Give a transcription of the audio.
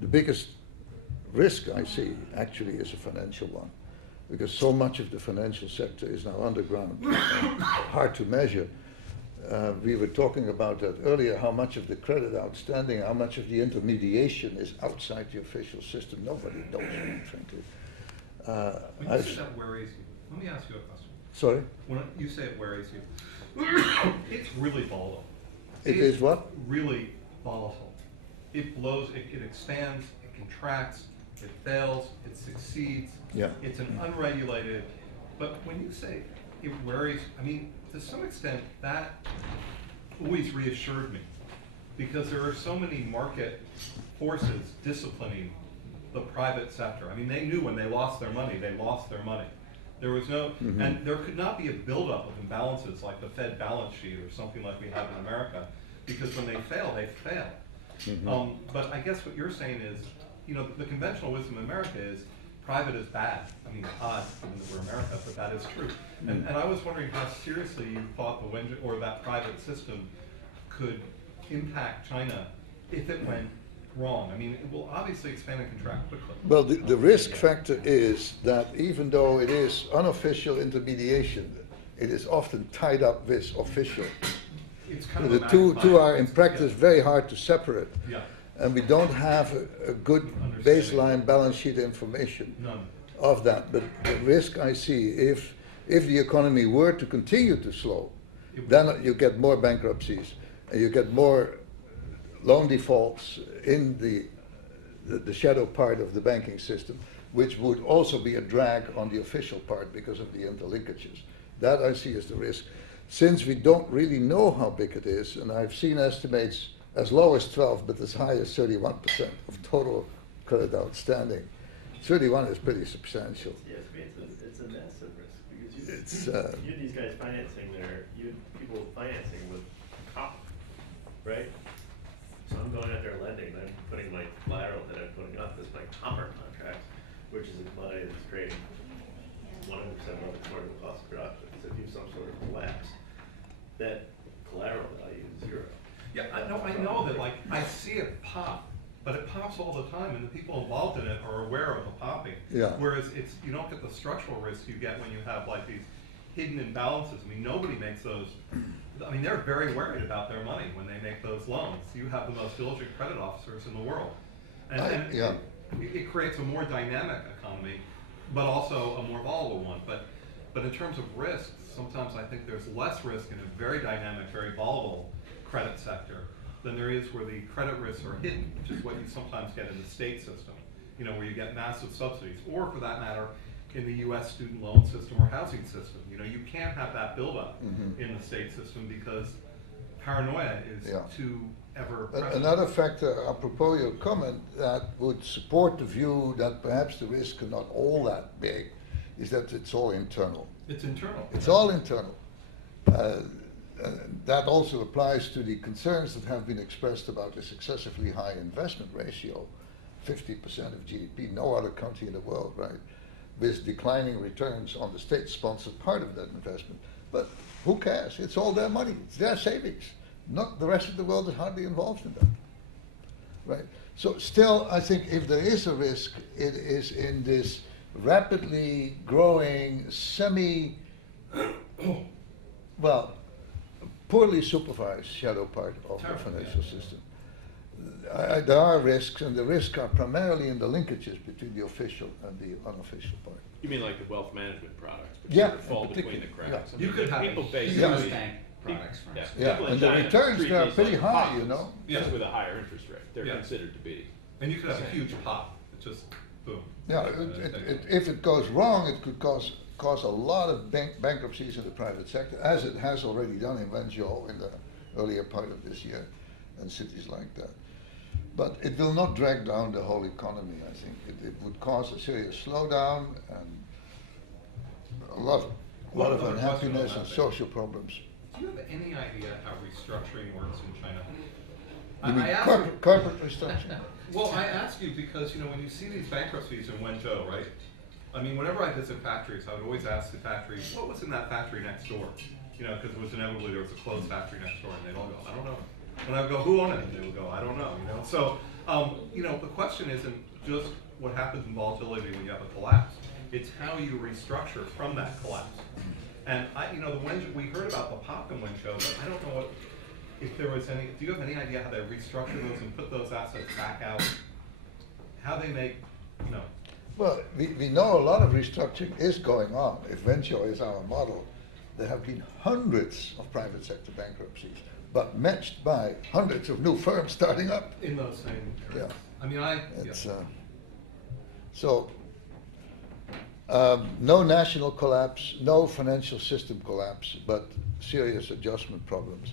the biggest risk I see actually is a financial one, because so much of the financial sector is now underground, hard to measure. We were talking about that earlier, how much of the credit outstanding, how much of the intermediation is outside the official system. Nobody knows, frankly. When you say that worries you, let me ask you a question. Sorry? When you say it worries you, it's really volatile. It is what? Really volatile. It blows, it expands, it contracts, it fails, it succeeds. Yeah. It's an unregulated, but when you say it worries, I mean, to some extent, that always reassured me, because there are so many market forces disciplining the private sector. I mean, they knew when they lost their money, they lost their money. There was no, and there could not be a buildup of imbalances like the Fed balance sheet or something like we have in America, because when they fail, they fail. But I guess what you're saying is, you know, the conventional wisdom in America is private is bad. I mean, odd, given that we're America, but that is true. And I was wondering how seriously you thought that private system could impact China if it went wrong. I mean, it will obviously expand and contract quickly. Well, the risk factor is that even though it is unofficial intermediation, it is often tied up with official. It's kind of The two are in practice very hard to separate. Yeah. And we don't have a good baseline balance sheet information of that. But the risk I see, if the economy were to continue to slow, then you get more bankruptcies, and you get more loan defaults in the shadow part of the banking system, which would also be a drag on the official part because of the interlinkages. That I see as the risk. Since we don't really know how big it is, and I've seen estimates as low as 12, but as high as 31% of total credit outstanding. 31 is pretty substantial. Yeah, it's a massive risk, because you had these guys financing you had people financing with copper, right? So I'm going out there lending, I'm putting my collateral that I'm putting up as my copper contract, which is a commodity that's trading 100% of its marginal cost of production. So if you have some sort of collapse, that collateral value is zero. Yeah, I know that, like, I see it pop, but it pops all the time, and the people involved in it are aware of the popping. Yeah. Whereas you don't get the structural risk you get when you have, like, these hidden imbalances. I mean, nobody makes those. I mean, they're very worried about their money when they make those loans. You have the most diligent credit officers in the world. And yeah. It creates a more dynamic economy, but also a more volatile one. But in terms of risks, sometimes I think there's less risk in a very dynamic, very volatile credit sector than there is where the credit risks are hidden, which is what you sometimes get in the state system, you know, where you get massive subsidies, or for that matter, in the U.S. student loan system or housing system. You know, you can't have that buildup in the state system because paranoia is too ever present. Another factor, apropos your comment, that would support the view that perhaps the risks are not all that big, is that it's all internal. It's internal. It's all internal. That also applies to the concerns that have been expressed about this excessively high investment ratio, 50% of GDP, no other country in the world, right, with declining returns on the state-sponsored part of that investment. But who cares? It's all their money. It's their savings. Not the rest of the world is hardly involved in that, right? So still, I think if there is a risk, it is in this rapidly growing, poorly supervised shadow part of the financial system. There are risks, and the risks are primarily in the linkages between the official and the unofficial part. You mean like the wealth management products, which Yeah, sort of fall between the cracks? Yeah. I mean, You could have people a basically bank products, for instance. Yeah, people in and the China returns treat there are these pretty like high, pops, you know. just with a higher interest rate. They're Yeah. considered to be. And you could have a huge pop. It just boom. Yeah, if it goes wrong, it could cause a lot of bankruptcies in the private sector, as it has already done in Wenzhou in the earlier part of this year, and cities like that. But it will not drag down the whole economy, I think. It would cause a serious slowdown and a lot of unhappiness and social problems. Do you have any idea how restructuring works in China? You mean I ask corporate restructuring? Well, I ask you because, you know, when you see these bankruptcies in Wenzhou, right? I mean, whenever I visit factories, I would always ask the factory, what was in that factory next door? You know, because it was inevitably there was a closed factory next door, and they'd all go, I don't know. And I would go, who owned it? And they would go, I don't know. You know, so You know, the question isn't just what happens in volatility when you have a collapse. It's how you restructure from that collapse. And you know, we heard about the pop and win show, but I don't know if there was any. Do you have any idea how they restructure those and put those assets back out? How they make, you know? Well, we know a lot of restructuring is going on. If venture is our model, there have been hundreds of private sector bankruptcies, but matched by hundreds of new firms starting up. In those same areas. Yeah. I mean, It's, no national collapse, no financial system collapse, but serious adjustment problems.